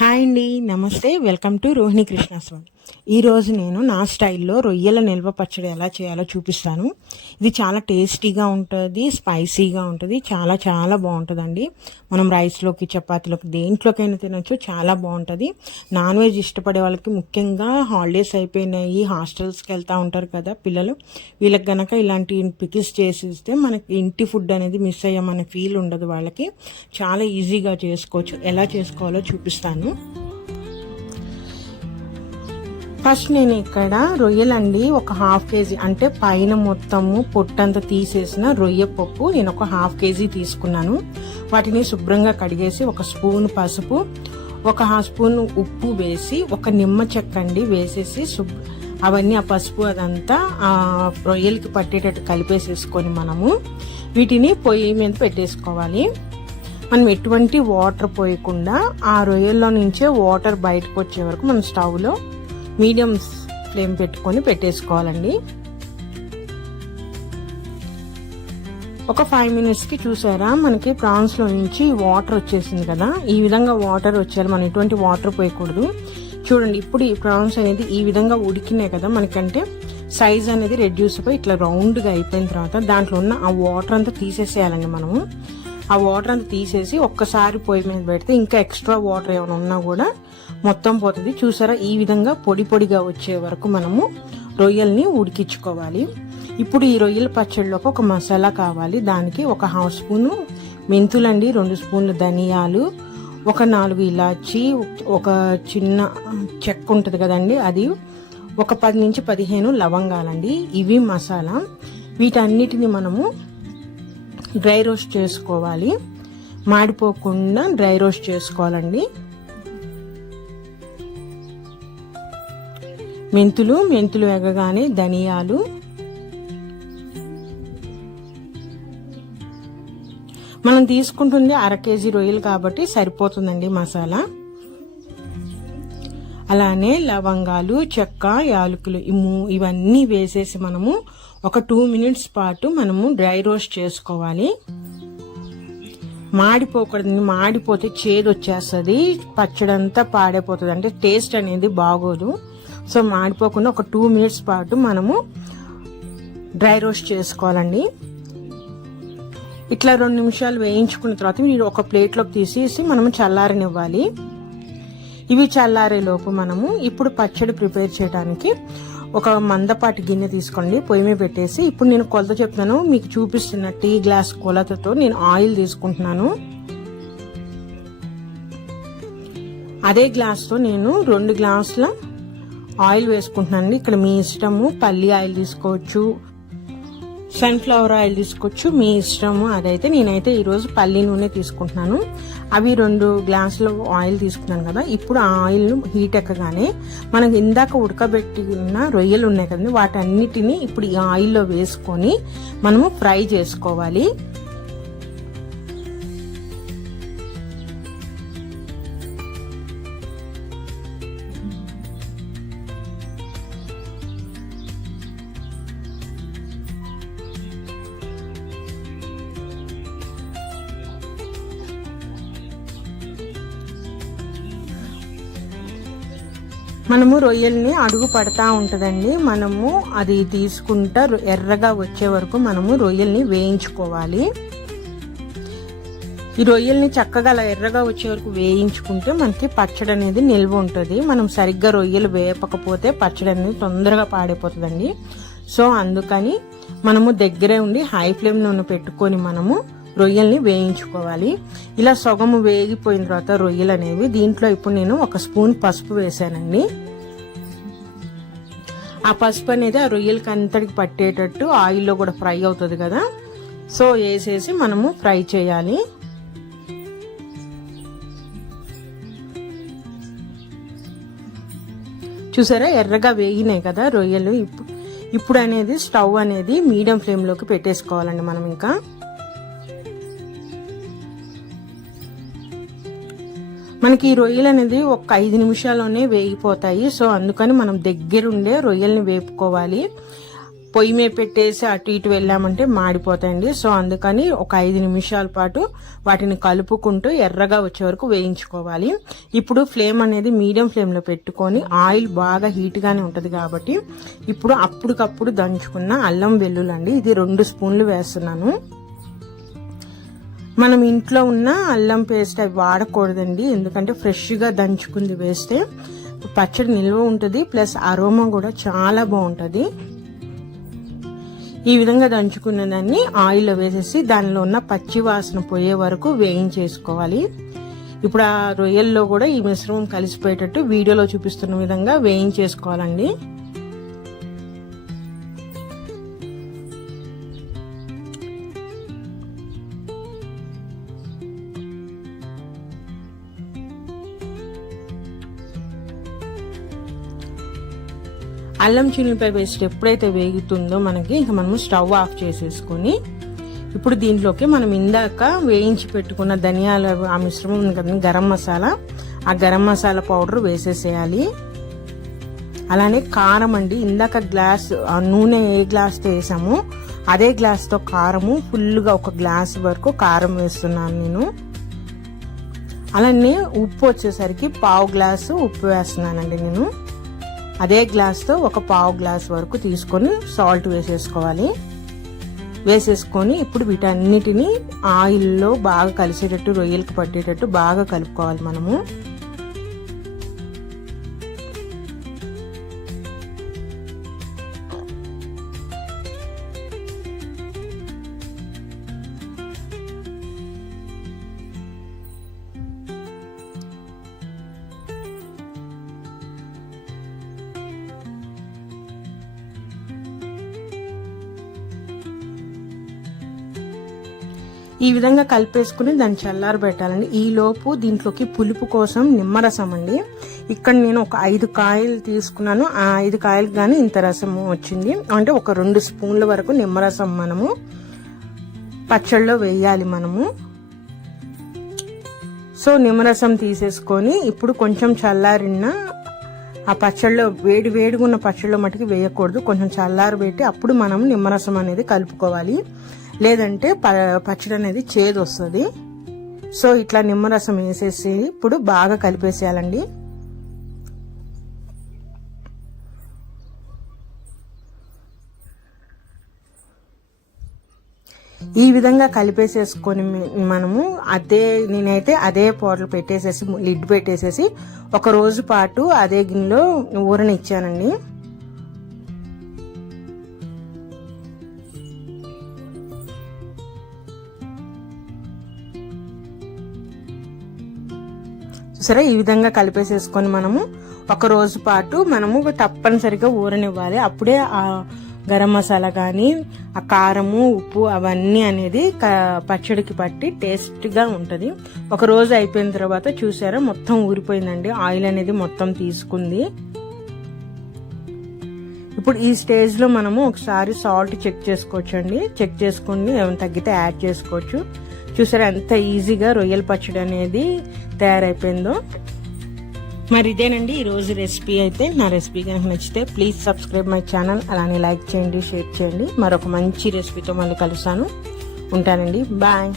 Hi అండి, నమస్తే. Welcome to Rohini Krishnaswamy. ఈరోజు నేను నా స్టైల్లో రొయ్యల నిల్వ పచ్చడి ఎలా చేయాలో చూపిస్తాను. ఇది చాలా టేస్టీగా ఉంటుంది, స్పైసీగా ఉంటుంది, చాలా చాలా బాగుంటుందండి. మనం రైస్లోకి, చపాతీలోకి, దేంట్లోకైనా తినొచ్చు, చాలా బాగుంటుంది. నాన్ వెజ్ ఇష్టపడే వాళ్ళకి, ముఖ్యంగా హాలిడేస్ అయిపోయినాయి, హాస్టల్స్కి వెళ్తూ ఉంటారు కదా పిల్లలు, వీళ్ళకి గనక ఇలాంటి పికిల్స్ చేసి ఇస్తే మనకి ఇంటి ఫుడ్ అనేది మిస్ అయ్యామనే ఫీల్ ఉండదు. వాళ్ళకి చాలా ఈజీగా చేసుకోవచ్చు. ఎలా చేసుకోవాలో చూపిస్తాను. ఫస్ట్ నేను ఇక్కడ రొయ్యలండి ఒక హాఫ్ కేజీ, అంటే పైన మొత్తము పొట్టంతా తీసేసిన రొయ్య పప్పు నేను ఒక హాఫ్ కేజీ తీసుకున్నాను. వాటిని శుభ్రంగా కడిగేసి ఒక స్పూన్ పసుపు, ఒక హాఫ్ స్పూన్ ఉప్పు వేసి, ఒక నిమ్మ చెక్క అండి వేసేసి అవన్నీ ఆ పసుపు అదంతా ఆ రొయ్యలకి పట్టేటట్టు కలిపేసేసుకొని మనము వీటిని పొయ్యి మీద పెట్టేసుకోవాలి. మనం ఎటువంటి వాటర్ పోయకుండా ఆ రొయ్యల్లో నుంచే వాటర్ బయటకు వచ్చే వరకు మనం స్టవ్లో మీడియం ఫ్లేమ్ పెట్టుకొని పెట్టేసుకోవాలండి. ఒక 5 మినిట్స్కి చూసారా మనకి ప్రాన్స్లో నుంచి వాటర్ వచ్చేసింది కదా, ఈ విధంగా వాటర్ వచ్చేయాలి. మనం ఎటువంటి వాటర్ పోయకూడదు. చూడండి, ఇప్పుడు ఈ ప్రాన్స్ అనేది ఈ విధంగా ఉడికినాయి కదా, మనకంటే సైజ్ అనేది రెడ్యూస్ అయిపోయి ఇట్లా రౌండ్గా అయిపోయిన తర్వాత దాంట్లో ఉన్న ఆ వాటర్ అంతా తీసేసేయాలండి. మనము ఆ వాటర్ అంతా తీసేసి ఒక్కసారి పొయ్యి మీద పెడితే ఇంకా ఎక్స్ట్రా వాటర్ ఏమైనా ఉన్నా కూడా మొత్తం పోతుంది. చూసారా, ఈ విధంగా పొడి పొడిగా వచ్చే వరకు మనము రొయ్యల్ని ఉడికించుకోవాలి. ఇప్పుడు ఈ రొయ్యల పచ్చడిలోకి ఒక మసాలా కావాలి. దానికి ఒక హాఫ్ స్పూను మెంతులండి, 2 స్పూన్లు ధనియాలు, ఒక 4 ఇలాచి, ఒక చిన్న చెక్క ఉంటుంది కదండి అది, ఒక 10 నుంచి 15 లవంగాలండి. ఇవి మసాలా. వీటన్నిటిని మనము డ్రై రోస్ట్ చేసుకోవాలి. మాడిపోకుండా డ్రై రోస్ట్ చేసుకోవాలండి. మెంతులు ఎగగానే ధనియాలు, మనం తీసుకుంటుంది 1/2 కేజీ రొయ్యలు కాబట్టి సరిపోతుందండి మసాలా. అలానే లవంగాలు, చెక్క, యాలకులు ఇవన్నీ వేసేసి మనము ఒక 2 మినిట్స్ పాటు మనము డ్రై రోస్ట్ చేసుకోవాలి. మాడిపోకూడదు, మాడిపోతే చేదు వచ్చేస్తుంది, పచ్చడి అంతా పాడైపోతుంది, అంటే టేస్ట్ అనేది బాగోదు. సో మాడిపోకుండా ఒక 2 మినిట్స్ పాటు మనము డ్రై రోస్ట్ చేసుకోవాలండి. ఇట్లా 2 నిమిషాలు వేయించుకున్న తర్వాత మీరు ఒక ప్లేట్లోకి తీసేసి మనము చల్లారనివ్వాలి. ఇవి చల్లారేలోపు మనము ఇప్పుడు పచ్చడి ప్రిపేర్ చేయడానికి ఒక మందపాటి గిన్నె తీసుకోండి, పొయ్యి మీద పెట్టేసి. ఇప్పుడు నేను కొలత చెప్తున్నాను, మీకు చూపిస్తున్న టీ గ్లాస్ కొలతతో నేను ఆయిల్ తీసుకుంటున్నాను. అదే గ్లాస్తో నేను 2 గ్లాసుల ఆయిల్ వేసుకుంటున్నాను. ఇక్కడ మీ ఇష్టము, పల్లి ఆయిల్ తీసుకోవచ్చు, సన్ఫ్లవర్ ఆయిల్ తీసుకోవచ్చు, మీ ఇష్టము. అదైతే నేనైతే ఈరోజు పల్లి నూనె తీసుకుంటున్నాను. అవి 2 గ్లాసుల ఆయిల్ తీసుకున్నాను కదా. ఇప్పుడు ఆ ఆయిల్ హీట్ ఎక్కగానే మనకు ఇందాక ఉడకబెట్టిన రొయ్యలు ఉన్నాయి కదండి, వాటన్నిటిని ఇప్పుడు ఈ ఆయిల్లో వేసుకొని మనము ఫ్రై చేసుకోవాలి. మనము రొయ్యల్ని అడుగు పడతా ఉంటుందండి, మనము అది తీసుకుంటా ఎర్రగా వచ్చే వరకు మనము రొయ్యల్ని వేయించుకోవాలి. ఈ రొయ్యల్ని చక్కగా అలా ఎర్రగా వచ్చే వరకు వేయించుకుంటే మనకి పచ్చడి అనేది నిల్వ ఉంటుంది. మనం సరిగ్గా రొయ్యలు వేపకపోతే పచ్చడి అనేది తొందరగా పాడైపోతుందండి. సో అందుకని మనము దగ్గరే ఉండి హై ఫ్లేమ్లో పెట్టుకొని మనము రొయ్యల్ని వేయించుకోవాలి. ఇలా సగము వేగిపోయిన తర్వాత రొయ్యలు అనేవి, దీంట్లో ఇప్పుడు నేను 1 స్పూన్ పసుపు వేసానండి. ఆ పసుపు అనేది ఆ రొయ్యలకి అంతటికి పట్టేటట్టు ఆయిల్లో కూడా ఫ్రై అవుతుంది కదా, సో వేసేసి మనము ఫ్రై చేయాలి. చూసారా, ఎర్రగా వేగినాయి కదా రొయ్యలు. ఇప్పుడు అనేది స్టవ్ అనేది మీడియం ఫ్లేమ్లోకి పెట్టేసుకోవాలండి. మనం ఇంకా మనకి ఈ రొయ్యలు అనేది ఒక 5 నిమిషాల్లోనే వేగిపోతాయి. సో అందుకని మనం దగ్గరుండే రొయ్యల్ని వేపుకోవాలి. పొయ్యి మీద పెట్టేసి అటు ఇటు వెళ్ళామంటే మాడిపోతాయండి. సో అందుకని ఒక 5 నిమిషాల పాటు వాటిని కలుపుకుంటూ ఎర్రగా వచ్చే వరకు వేయించుకోవాలి. ఇప్పుడు ఫ్లేమ్ అనేది మీడియం ఫ్లేమ్లో పెట్టుకొని ఆయిల్ బాగా హీట్గానే ఉంటుంది కాబట్టి ఇప్పుడు అప్పటికప్పుడు దంచుకున్న అల్లం వెల్లుల్లి ఇది 2 స్పూన్లు వేస్తున్నాను. మనం ఇంట్లో ఉన్న అల్లం పేస్ట్ అవి వాడకూడదండి, ఎందుకంటే ఫ్రెష్గా దంచుకుంది వేస్తే పచ్చడి నిల్వ ఉంటుంది, ప్లస్ అరోమా కూడా చాలా బాగుంటుంది. ఈ విధంగా దంచుకున్న దాన్ని ఆయిల్లో వేసేసి దానిలో ఉన్న పచ్చి వాసన పోయే వరకు వేయించేసుకోవాలి. ఇప్పుడు ఆ రొయ్యల్లో కూడా ఈ మిశ్రమం కలిసిపోయేటట్టు వీడియోలో చూపిస్తున్న విధంగా వేయించేసుకోవాలండి. అల్లం చిల్లిపాయ పేస్ట్ ఎప్పుడైతే వేగుతుందో మనకి ఇంకా మనము స్టవ్ ఆఫ్ చేసేసుకొని ఇప్పుడు దీంట్లోకి మనం ఇందాక వేయించి పెట్టుకున్న ధనియాల ఆ మిశ్రమం ఉంది కదండి, గరం మసాలా, ఆ గరం మసాలా పౌడర్ వేసేసేయాలి. అలానే కారం అండి, ఇందాక గ్లాస్ నూనె ఏ గ్లాస్తో వేసామో అదే గ్లాస్తో కారము ఫుల్గా 1 గ్లాస్ వరకు కారం వేస్తున్నాను నేను. అలానే ఉప్పు వచ్చేసరికి 1/2 గ్లాసు ఉప్పు వేస్తున్నానండి నేను. అదే గ్లాస్తో 1/4 గ్లాస్ వరకు తీసుకొని సాల్ట్ వేసేసుకోవాలి. వేసేసుకొని ఇప్పుడు వీటన్నిటిని ఆయిల్లో బాగా కలిసేటట్టు, రొయ్యలకు పట్టేటట్టు బాగా కలుపుకోవాలి మనము. ఈ విధంగా కలిపేసుకుని దాన్ని చల్లారి పెట్టాలండి. ఈ లోపు దీంట్లోకి పులుపు కోసం నిమ్మరసం అండి. ఇక్కడ నేను ఒక 5 కాయలు తీసుకున్నాను. ఆ 5 కాయలకు కానీ ఇంత రసం వచ్చింది. అంటే ఒక 2 స్పూన్ల వరకు నిమ్మరసం మనము పచ్చళ్ళలో వేయాలి మనము. సో నిమ్మరసం తీసేసుకొని ఇప్పుడు కొంచెం చల్లారిన ఆ పచ్చళ్ళలో వేడిగా ఉన్న పచ్చళ్ళలో మటుకు వేయకూడదు, కొంచెం చల్లారి పెట్టి అప్పుడు మనం నిమ్మరసం అనేది కలుపుకోవాలి, లేదంటే పచ్చడి అనేది చేదు వస్తుంది. సో ఇట్లా నిమ్మరసం వేసేసి ఇప్పుడు బాగా కలిపేసేయాలండి. ఈ విధంగా కలిపేసేసుకొని మనము నేనైతే అదే పౌడర్ పెట్టేసేసి లిడ్ పెట్టేసేసి 1 రోజు పాటు అదే గిన్నెలో ఊరనిచ్చానండి. సరే, ఈ విధంగా కలిపేసేసుకొని మనము 1 రోజు పాటు మనము తప్పనిసరిగా ఊరనివ్వాలి. అప్పుడే ఆ గరం మసాలా కానీ ఆ కారము, ఉప్పు అవన్నీ అనేది పచ్చడికి పట్టి టేస్ట్గా ఉంటుంది. 1 రోజు అయిపోయిన తర్వాత చూసారా మొత్తం ఊరిపోయిందండి, ఆయిల్ అనేది మొత్తం తీసుకుంది. ఇప్పుడు ఈ స్టేజ్లో మనము ఒకసారి సాల్ట్ చెక్ చేసుకోవచ్చు అండి. చెక్ చేసుకుని ఏమైనా తగ్గితే యాడ్ చేసుకోవచ్చు. చూసారా ఎంత ఈజీగా రొయ్యల పచ్చడి అనేది తయారైపోయిందో. మరి ఇదేనండి ఈరోజు రెసిపీ. అయితే నా రెసిపీ కనుక నచ్చితే ప్లీజ్ సబ్స్క్రైబ్ మై ఛానల్, అలానే లైక్ చేయండి, షేర్ చేయండి. మరొక మంచి రెసిపీతో మళ్ళీ కలుస్తాను. ఉంటానండి, బాయ్.